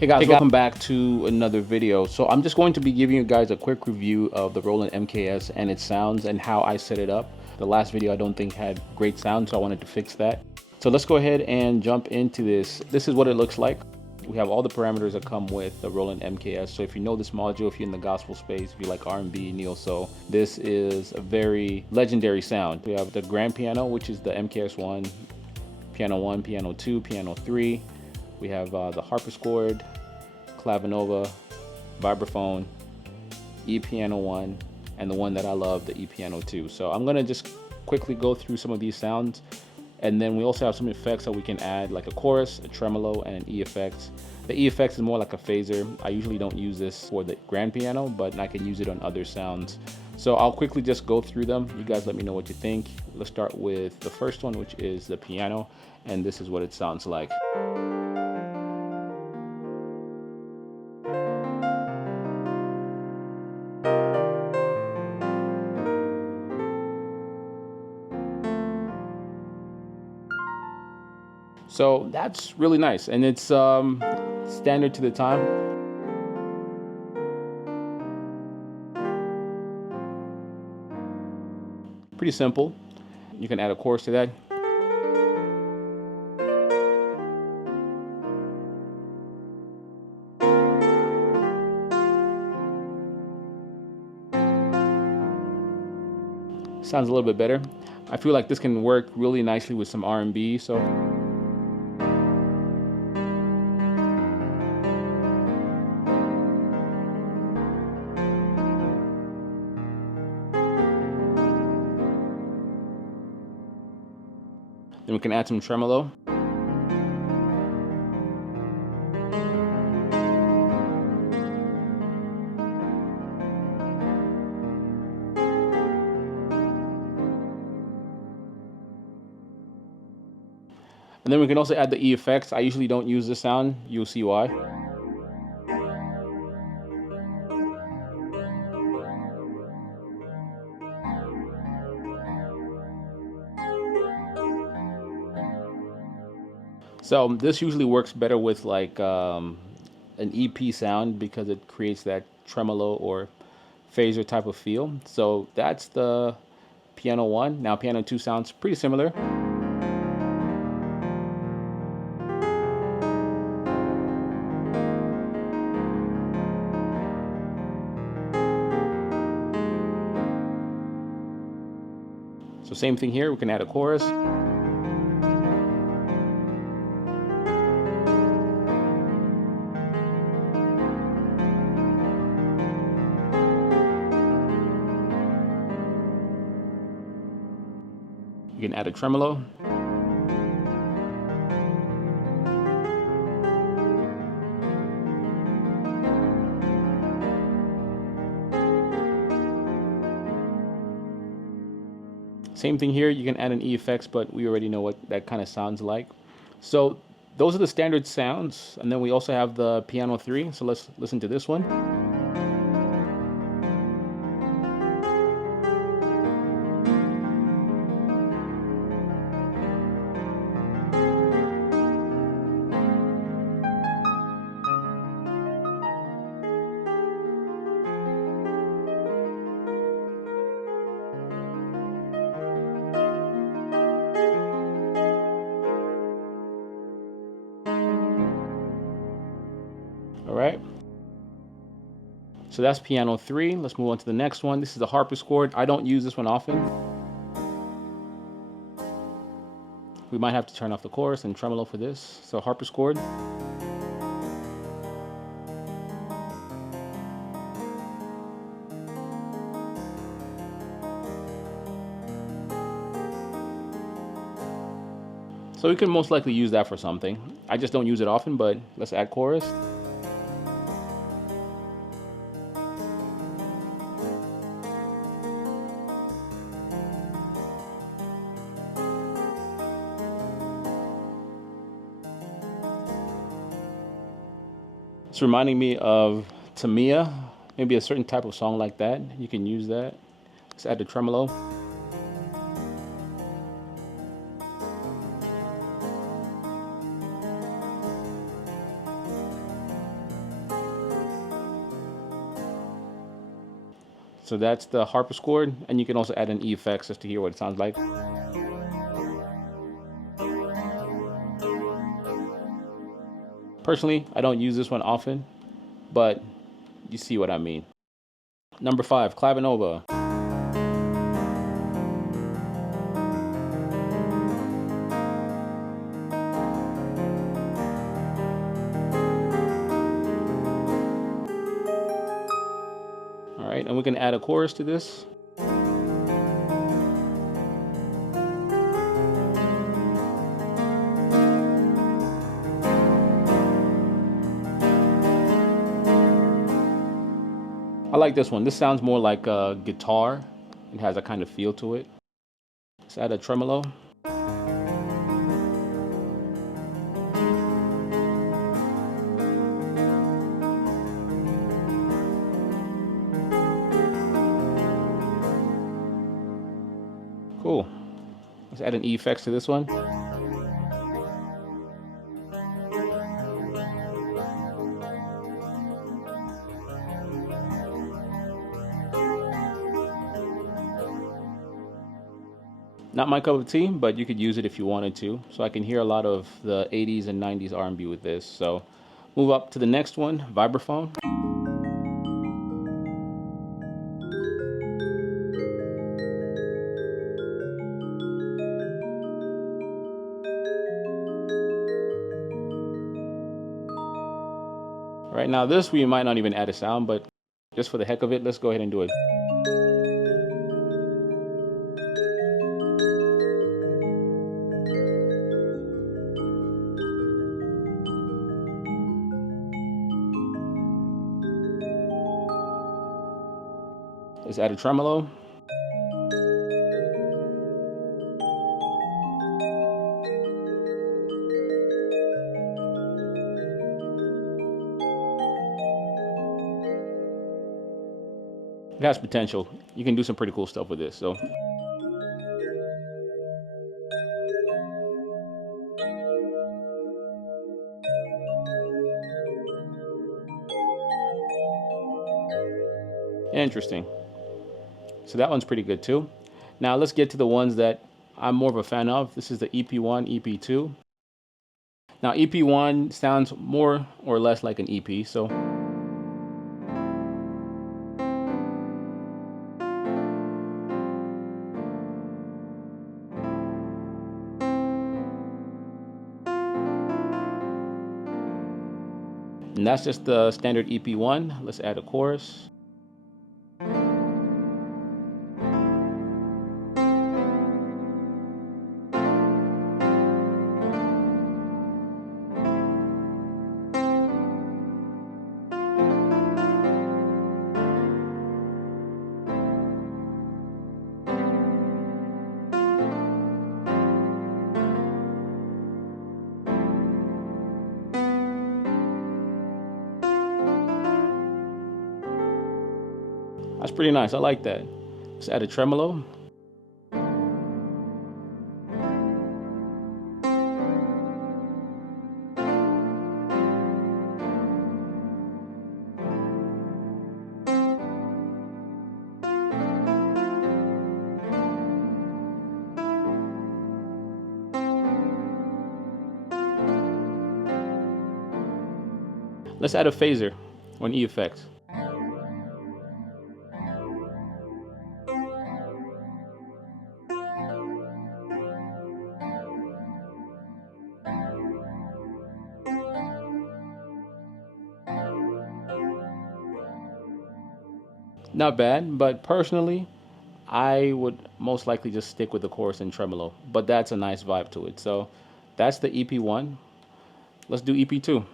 Hey guys, welcome back to another video. So I'm just going to be giving you guys a quick review of the Roland MKS and its sounds and how I set it up. The last video I don't think had great sound, so I wanted to fix that. So let's go ahead and jump into this. This is what it looks like. We have all the parameters that come with the Roland MKS. So if you know this module, if you're in the gospel space, if you like R&B, neo-soul, this is a very legendary sound. We have the grand piano, which is the MKS-1, piano 1, piano 2, piano 3. We have the Harpsichord, Clavinova, Vibraphone, E piano 1, and the one that I love, the E piano 2. So I'm gonna just quickly go through some of these sounds, and then we also have some effects that we can add, like a chorus, a tremolo, and an E effects. The E effects is more like a phaser. I usually don't use this for the grand piano, but I can use it on other sounds. So I'll quickly just go through them. You guys let me know what you think. Let's start with the first one, which is the piano, and this is what it sounds like. So that's really nice, and it's standard to the time. Pretty simple. You can add a chorus to that. Sounds a little bit better. I feel like this can work really nicely with some R&B. So then we can add some tremolo. And then we can also add the E effects. I usually don't use this sound. You'll see why. So this usually works better with like an EP sound because it creates that tremolo or phaser type of feel. So that's the piano 1. Now piano 2 sounds pretty similar. So same thing here, we can add a chorus. You can add a tremolo. Same thing here, you can add an E effects, but we already know what that kind of sounds like. So those are the standard sounds, and then we also have the piano 3. So let's listen to this one. All right. So that's piano 3. Let's move on to the next one. This is the Harpsichord. I don't use this one often. We might have to turn off the chorus and tremolo for this. So Harpsichord. So we can most likely use that for something. I just don't use it often, but let's add chorus. It's reminding me of Tamia, maybe a certain type of song like that. You can use that. Let's add the tremolo. So that's the Harpsichord, and you can also add an effects just to hear what it sounds like. Personally, I don't use this one often, but you see what I mean. Number 5, Clavinova. All right, and we can add a chorus to this. I like this one. This sounds more like a guitar. It has a kind of feel to it. Let's add a tremolo. Cool. Let's add an effects to this one. Not my cup of tea, but you could use it if you wanted to. So I can hear a lot of the 80s and 90s R&B with this. So move up to the next one, Vibraphone. Right now, this we might not even add a sound, but just for the heck of it, let's go ahead and do it. Let's add a tremolo. It has potential. You can do some pretty cool stuff with this. So interesting. So that one's pretty good too. Now let's get to the ones that I'm more of a fan of. This is the EP1, EP2. Now EP1 sounds more or less like an EP. So and that's just the standard EP1. Let's add a chorus. That's pretty nice. I like that. Let's add a tremolo. Let's add a phaser or an effect. Not bad, but personally, I would most likely just stick with the chorus and tremolo, but that's a nice vibe to it. So that's the EP1. Let's do EP2.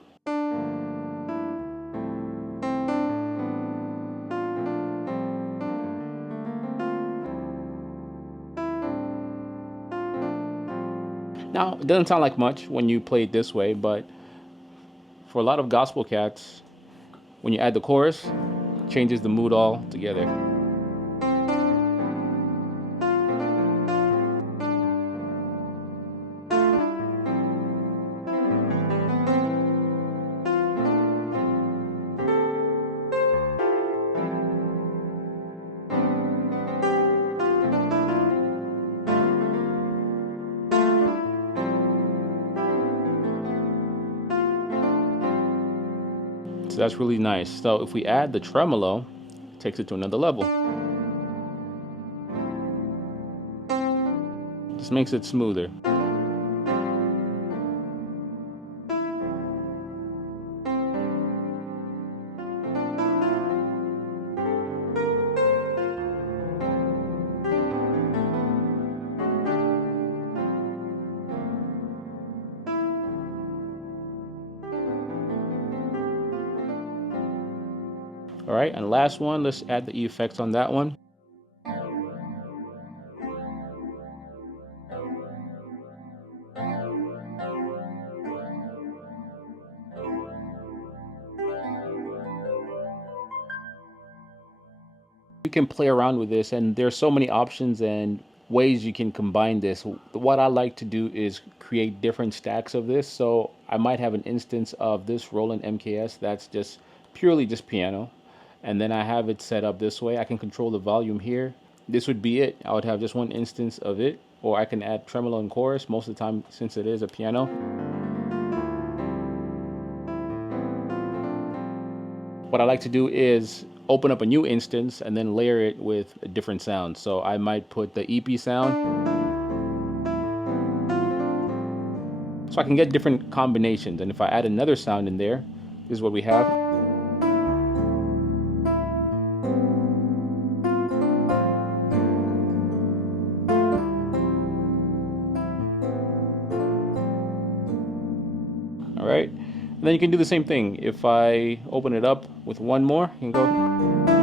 Now, it doesn't sound like much when you play it this way, but for a lot of gospel cats, when you add the chorus, it changes the mood all together. So that's really nice. So if we add the tremolo, it takes it to another level. Just makes it smoother. All right, and last one, let's add the effects on that one. You can play around with this, and there's so many options and ways you can combine this. What I like to do is create different stacks of this. So I might have an instance of this Roland MKS that's just purely just piano, and then I have it set up this way. I can control the volume here. This would be it. I would have just one instance of it, or I can add tremolo and chorus most of the time since it is a piano. What I like to do is open up a new instance and then layer it with a different sound. So I might put the EP sound, so I can get different combinations. And if I add another sound in there, this is what we have. All right, and then you can do the same thing. If I open it up with one more, you can go.